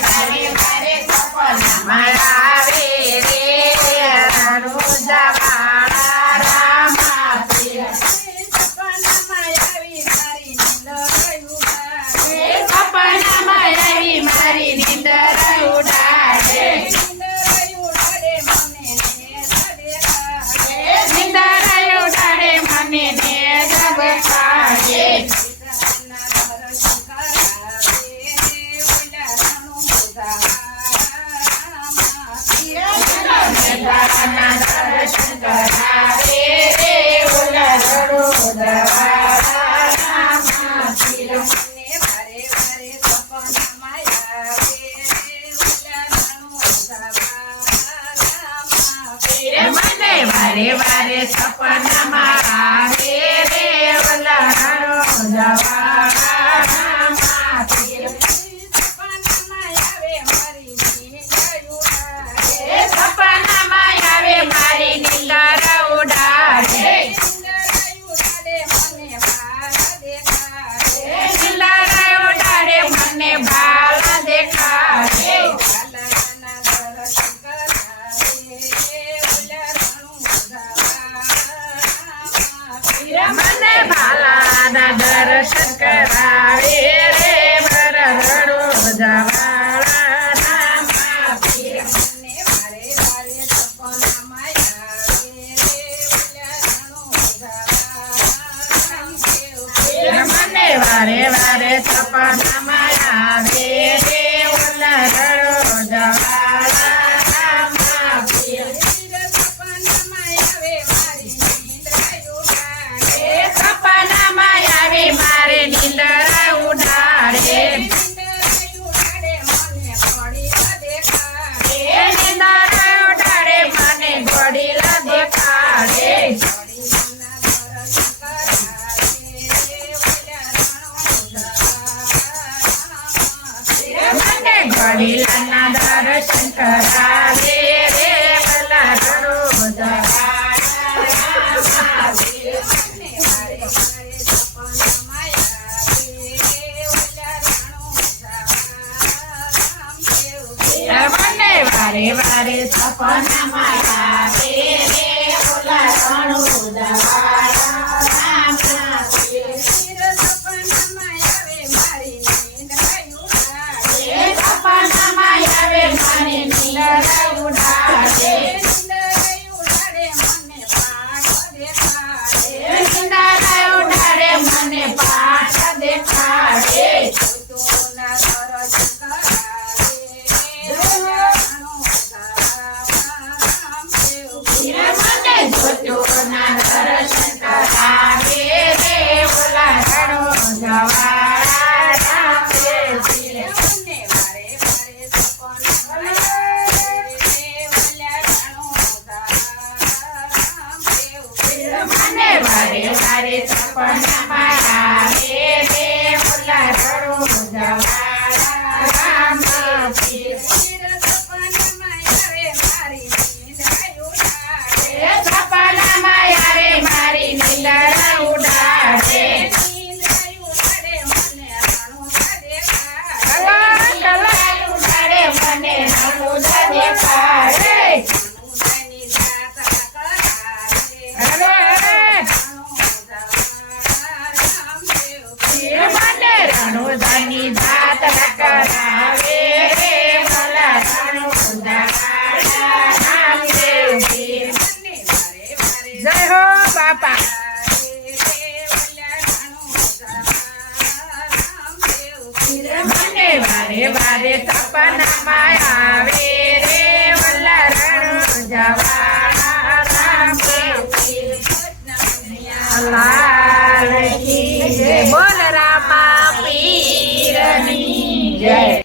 વારે વારે સપનામાં આવે રે રણું જવાળા રામા પીર સપનામાં આવી મારી નીંદર ઉડાડે સપનામાં આવી મારી નીંદર ઉડાડે નીંદર ઉડાડે મને ને કાઢે સીતારામના દર્શન કરાવે રે ઓલા રણું જવાળા રામા પીર વારે વારે સપનામાં આવે ઓલા રણું જવાળા મને વારે વારે સપનામાં આવે રે ઓલા રણું જવાળા રામા પીર સપનામાં આવે મારી નીંદર ઉડાડે સપનામાં આવે મારી નીંદર ઉડાડે નીંદર ઉડાડે મને ભાલ દેખાડે મને ભાલાના દર્શન કરાવે રે રણું જવાળા રામા પીર મને વારે વારે સપનામાં આવે રે ઓલા રણું જવાળા રામા પીર સપનામાં આવે મારે નીંદર ઉડાડે નીંદર ઉડાડે મને ઘડીલા દેખાડે મને ઘડીલાના દર્શન કરાવે રે ઓલા રણું જવાળા રામા પીર મને વારે વારે સપનામાં આવે રે ઓલા રણું જવાળા રામા પીર સપનામાં આવે મારી નીંદર ઉડાડે નીંદર ઉડાડે મને પાઠ દેખાડે મને જોતોના દર્શન કરાવે રે ઓલા રણું જવાળા રામા પીર મને વારે વારે સપનામાં આવે રે ઓલા રણું જવાળા રામા પીર સપનામાં આવે મારી નીંદર ઉડાડે કલા ઉડાડે મને રણું દેખાડે મને રણુદાની જાત્રા કરાવે રે ઓલા રણું જવાળા રામદેવ પીર જય હો બાપા મને વારે વારે સપનામાં આવે રે ઓલા રણું જવાળા રામદેવ પીર લાલ કી જય બોલ રામા પીરની જય।